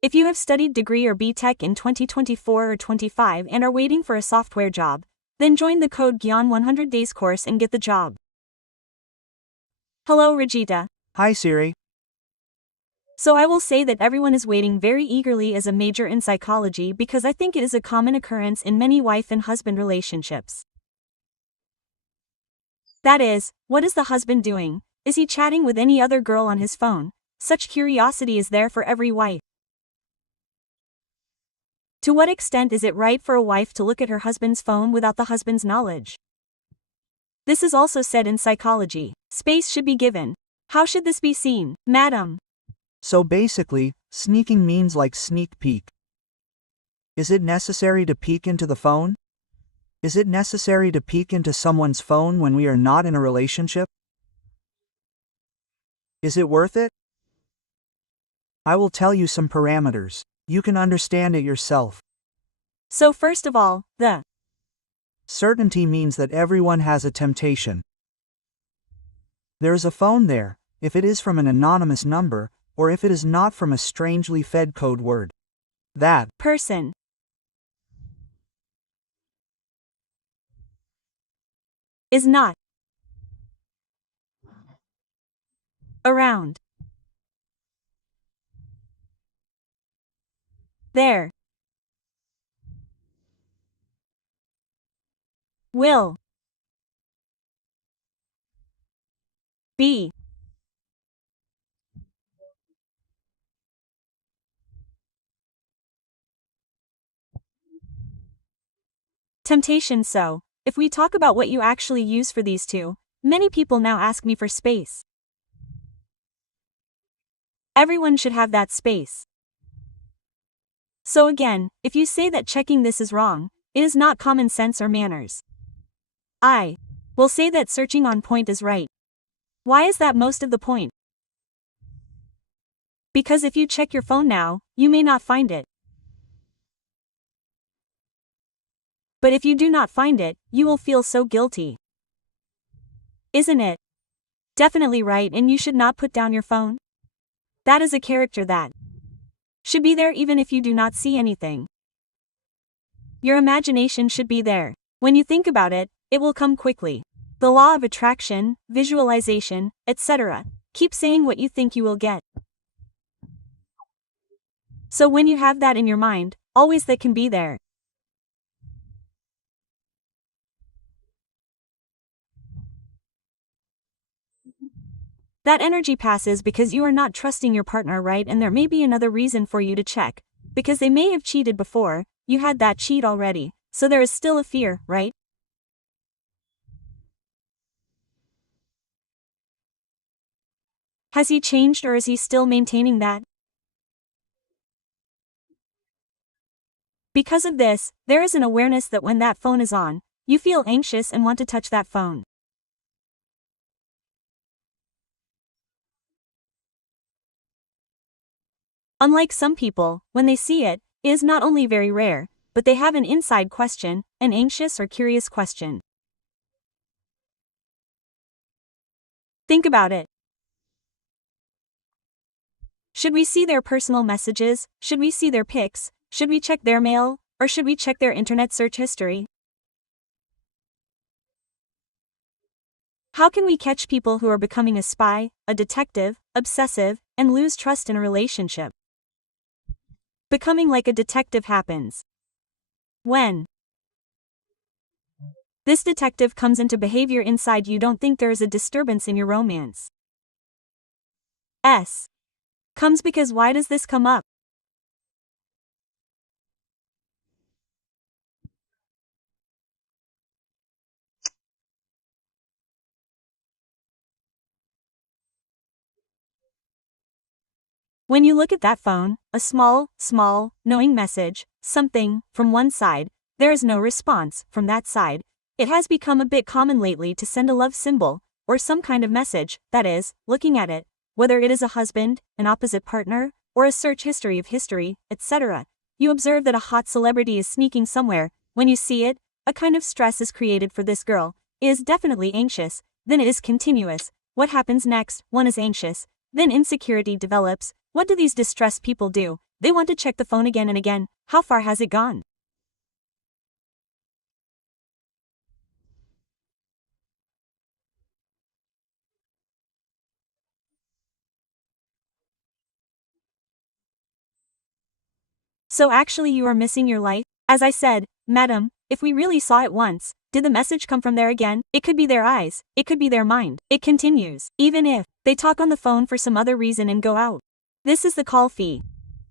If you have studied degree or B.Tech in 2024 or 25 and are waiting for a software job, then join the Code Gyan 100 Days course and get the job. Hello Rajita. Hi Siri. So I will say that everyone is waiting very eagerly as a major in psychology because I think it is a common occurrence in many wife and husband relationships. That is, what is the husband doing? Is he chatting with any other girl on his phone? Such curiosity is there for every wife. To what extent is it right for a wife to look at her husband's phone without the husband's knowledge? This is also said in psychology. Space should be given. How should this be seen, madam? So basically, sneaking means like sneak peek. Is it necessary to peek into the phone? Is it necessary to peek into someone's phone when we are not in a relationship? Is it worth it? I will tell you some parameters. You can understand it yourself. So first of all, the certainty means that everyone has a temptation. There is a phone there, if it is from an anonymous number, or if it is not from a strangely fed code word. That person is not around. There will be temptation. So, if we talk about what you actually use for these two, many people now ask me for space. Everyone should have that space. So again, if you say that checking this is wrong, it is not common sense or manners. I will say that searching on point is right. Why is that most of the point? Because if you check your phone now, you may not find it. But if you do not find it, you will feel so guilty. Isn't it? Definitely right, and you should not put down your phone. That is a character that should be there even if you do not see anything. Your imagination should be there. When you think about it, it will come quickly. The law of attraction, visualization, etc. Keep saying what you think you will get. So when you have that in your mind, always that can be there. That energy passes because you are not trusting your partner, right? And there may be another reason for you to check, because they may have cheated before, you had that cheat already, so there is still a fear, right? Has he changed or is he still maintaining that? Because of this, there is an awareness that when that phone is on, you feel anxious and want to touch that phone. Unlike some people, when they see it, it is not only very rare, but they have an inside question, an anxious or curious question. Think about it. Should we see their personal messages? Should we see their pics? Should we check their mail? Or should we check their internet search history? How can we catch people who are becoming a spy, a detective, obsessive, and lose trust in a relationship? Becoming like a detective happens when this detective comes into behavior inside you don't think there is a disturbance in your romance. Comes because why does this come up? When you look at that phone, a small, knowing message, something, from one side, there is no response from that side. It has become a bit common lately to send a love symbol, or some kind of message, that is, looking at it, whether it is a husband, an opposite partner, or a search history of history, etc. You observe that a hot celebrity is sneaking somewhere. When you see it, a kind of stress is created for this girl. It is definitely anxious, then it is continuous. What happens next? One is anxious, Then insecurity develops. What do these distressed people do? They want to check the phone again and again. How far has it gone? So actually you are missing your life? As I said, madam, if we really saw it once, did the message come from there again? It could be their eyes, it could be their mind. It continues, even if they talk on the phone for some other reason and go out. This is the call fee.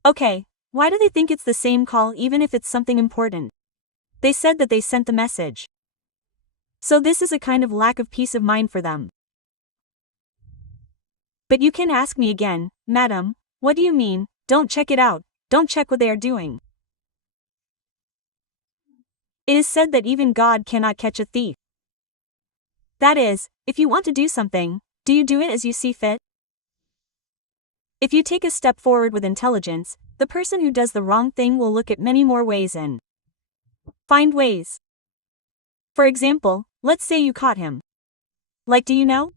Okay, why do they think it's the same call even if it's something important? They said that they sent the message. So this is a kind of lack of peace of mind for them. But you can ask me again, madam, what do you mean? Don't check it out, don't check what they are doing. It is said that even God cannot catch a thief. That is, if you want to do something, do you do it as you see fit? If you take a step forward with intelligence, the person who does the wrong thing will look at many more ways and find ways. For example, let's say you caught him. Like, do you know?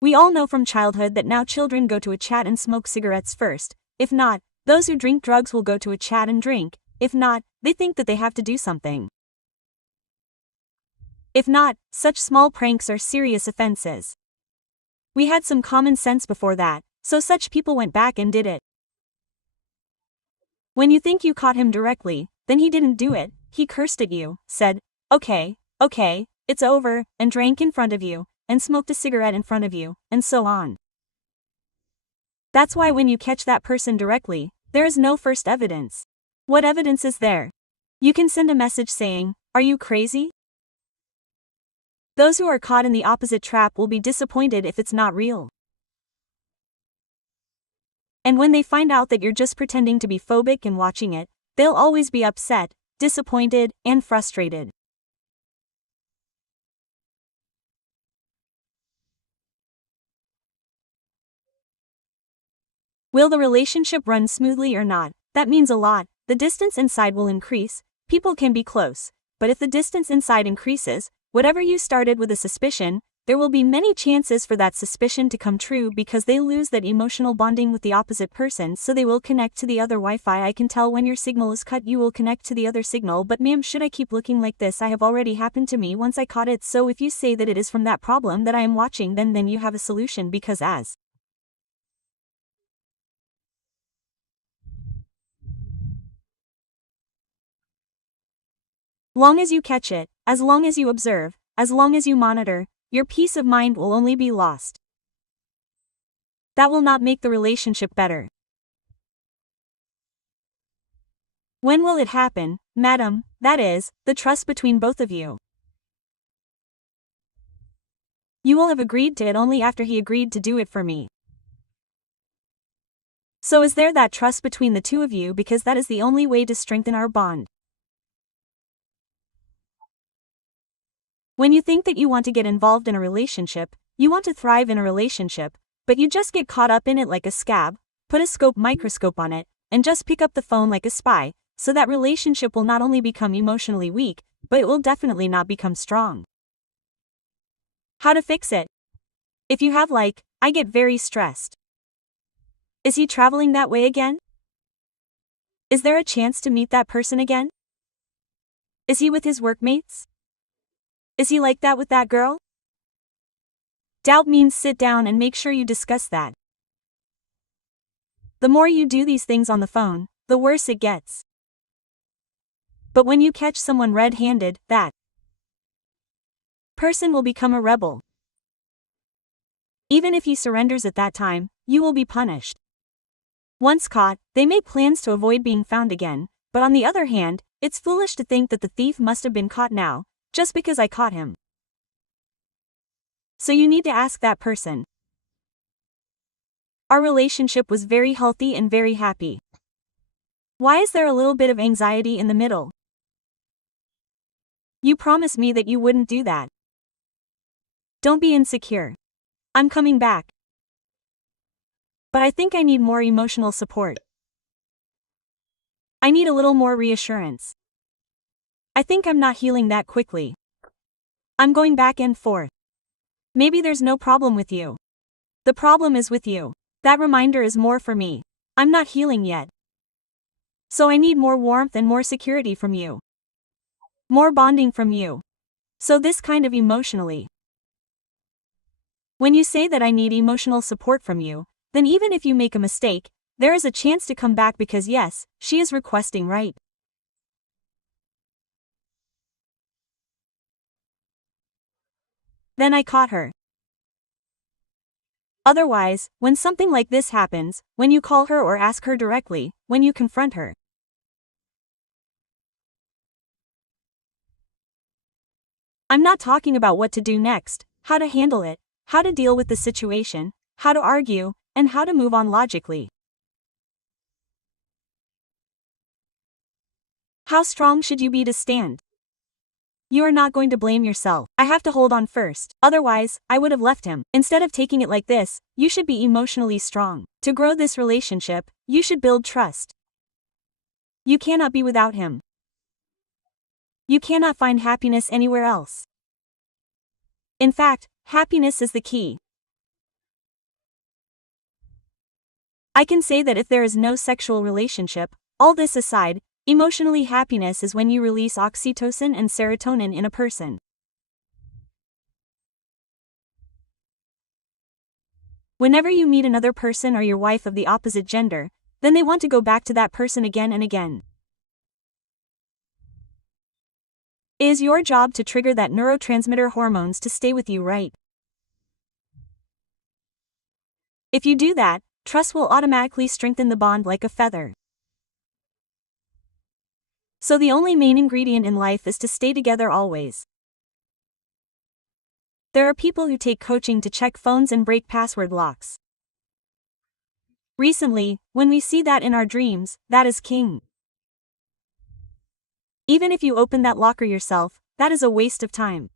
We all know from childhood that now children go to a chat and smoke cigarettes first. If not, those who drink drugs will go to a chat and drink. If not, they think that they have to do something. If not, such small pranks are serious offenses. We had some common sense before that, so such people went back and did it. When you think you caught him directly, then he didn't do it, he cursed at you, said, okay, it's over, and drank in front of you, and smoked a cigarette in front of you, and so on. That's why when you catch that person directly, there is no first evidence. What evidence is there? You can send a message saying, are you crazy? Those who are caught in the opposite trap will be disappointed if it's not real. And when they find out that you're just pretending to be phobic and watching it, they'll always be upset, disappointed, and frustrated. Will the relationship run smoothly or not? That means a lot. The distance inside will increase, people can be close, but if the distance inside increases, whatever you started with a suspicion, there will be many chances for that suspicion to come true because they lose that emotional bonding with the opposite person, so they will connect to the other Wi-Fi. I can tell when your signal is cut, you will connect to the other signal. But ma'am, should I keep looking like this? I have already happened to me once, I caught it. So if you say that it is from that problem that I am watching, then you have a solution, because as long as you catch it, as long as you observe, as long as you monitor, your peace of mind will only be lost. That will not make the relationship better. When will it happen, madam? That is, the trust between both of you. You will have agreed to it only after he agreed to do it for me. So is there that trust between the two of you, because that is the only way to strengthen our bond. When you think that you want to get involved in a relationship, you want to thrive in a relationship, but you just get caught up in it like a scab, put a microscope on it, and just pick up the phone like a spy, so that relationship will not only become emotionally weak, but it will definitely not become strong. How to fix it? If you have I get very stressed. Is he traveling that way again? Is there a chance to meet that person again? Is he with his workmates? Is he like that with that girl? Doubt means sit down and make sure you discuss that. The more you do these things on the phone, the worse it gets. But when you catch someone red-handed, that person will become a rebel. Even if he surrenders at that time, you will be punished. Once caught, they make plans to avoid being found again, but on the other hand, it's foolish to think that the thief must have been caught now, just because I caught him. So you need to ask that person. Our relationship was very healthy and very happy. Why is there a little bit of anxiety in the middle? You promised me that you wouldn't do that. Don't be insecure. I'm coming back. But I think I need more emotional support. I need a little more reassurance. I think I'm not healing that quickly. I'm going back and forth. Maybe there's no problem with you. The problem is with you. That reminder is more for me. I'm not healing yet. So I need more warmth and more security from you. More bonding from you. So this kind of emotionally. When you say that I need emotional support from you, then even if you make a mistake, there is a chance to come back because yes, she is requesting, right? Then I caught her. Otherwise, when something like this happens, when you call her or ask her directly, when you confront her. I'm not talking about what to do next, how to handle it, how to deal with the situation, how to argue, and how to move on logically. How strong should you be to stand? You are not going to blame yourself. I have to hold on first. Otherwise, I would have left him. Instead of taking it like this, you should be emotionally strong. To grow this relationship, you should build trust. You cannot be without him. You cannot find happiness anywhere else. In fact, happiness is the key. I can say that if there is no sexual relationship, all this aside, emotionally happiness is when you release oxytocin and serotonin in a person. Whenever you meet another person or your wife of the opposite gender, then they want to go back to that person again and again. It is your job to trigger that neurotransmitter hormones to stay with you, right? If you do that, trust will automatically strengthen the bond like a feather. So the only main ingredient in life is to stay together always. There are people who take coaching to check phones and break password locks. Recently, when we see that in our dreams, that is king. Even if you open that locker yourself, that is a waste of time.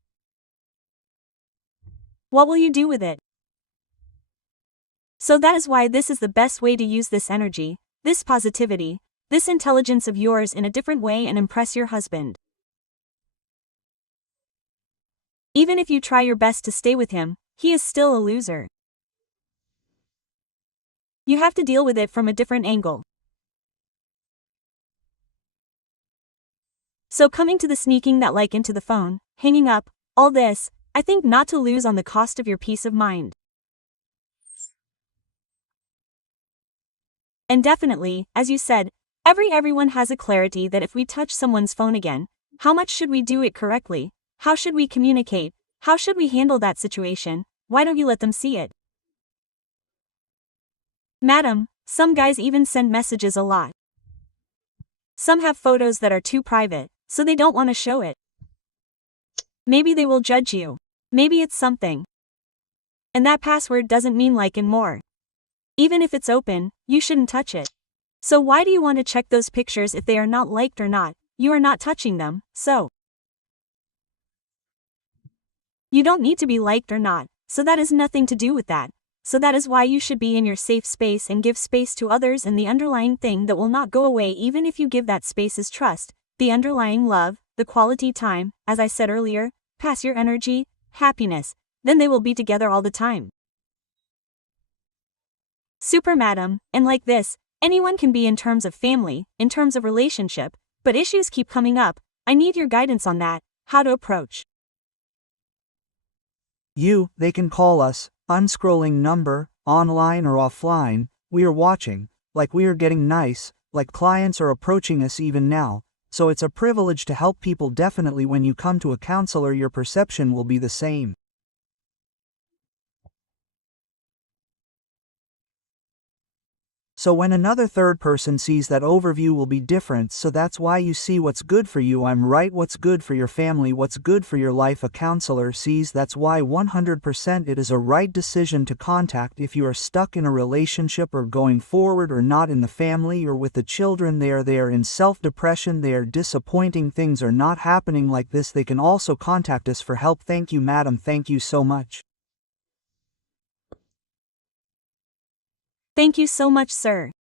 What will you do with it? So that is why this is the best way to use this energy, this positivity, this intelligence of yours in a different way and impress your husband. Even if you try your best to stay with him, he is still a loser. You have to deal with it from a different angle. So coming to the sneaking that like into the phone, hanging up, all this, I think not to lose on the cost of your peace of mind. And definitely, as you said, everyone has a clarity that if we touch someone's phone again, how much should we do it correctly? How should we communicate? How should we handle that situation? Why don't you let them see it? Madam, some guys even send messages a lot. Some have photos that are too private, so they don't want to show it. Maybe they will judge you. Maybe it's something. And that password doesn't mean like and more. Even if it's open, you shouldn't touch it. So why do you want to check those pictures if they are not liked or not? You are not touching them, so. You don't need to be liked or not, so that has nothing to do with that. So that is why you should be in your safe space and give space to others, and the underlying thing that will not go away even if you give that space is trust, the underlying love, the quality time, as I said earlier, pass your energy, happiness, then they will be together all the time. Super madam, and like this, anyone can be in terms of family, in terms of relationship, but issues keep coming up. I need your guidance on that, how to approach. They can call us, unscrolling number, online or offline, we are watching, like we are getting nice, like clients are approaching us even now, so it's a privilege to help people. Definitely when you come to a counselor your perception will be the same. So when another third person sees that overview will be different, so that's why you see what's good for you. I'm right, what's good for your family, what's good for your life. A counselor sees that's why 100% it is a right decision to contact if you are stuck in a relationship or going forward or not in the family or with the children. They are in self-depression, they are disappointing, things are not happening like this. They can also contact us for help. Thank you madam, thank you so much. Thank you so much, sir.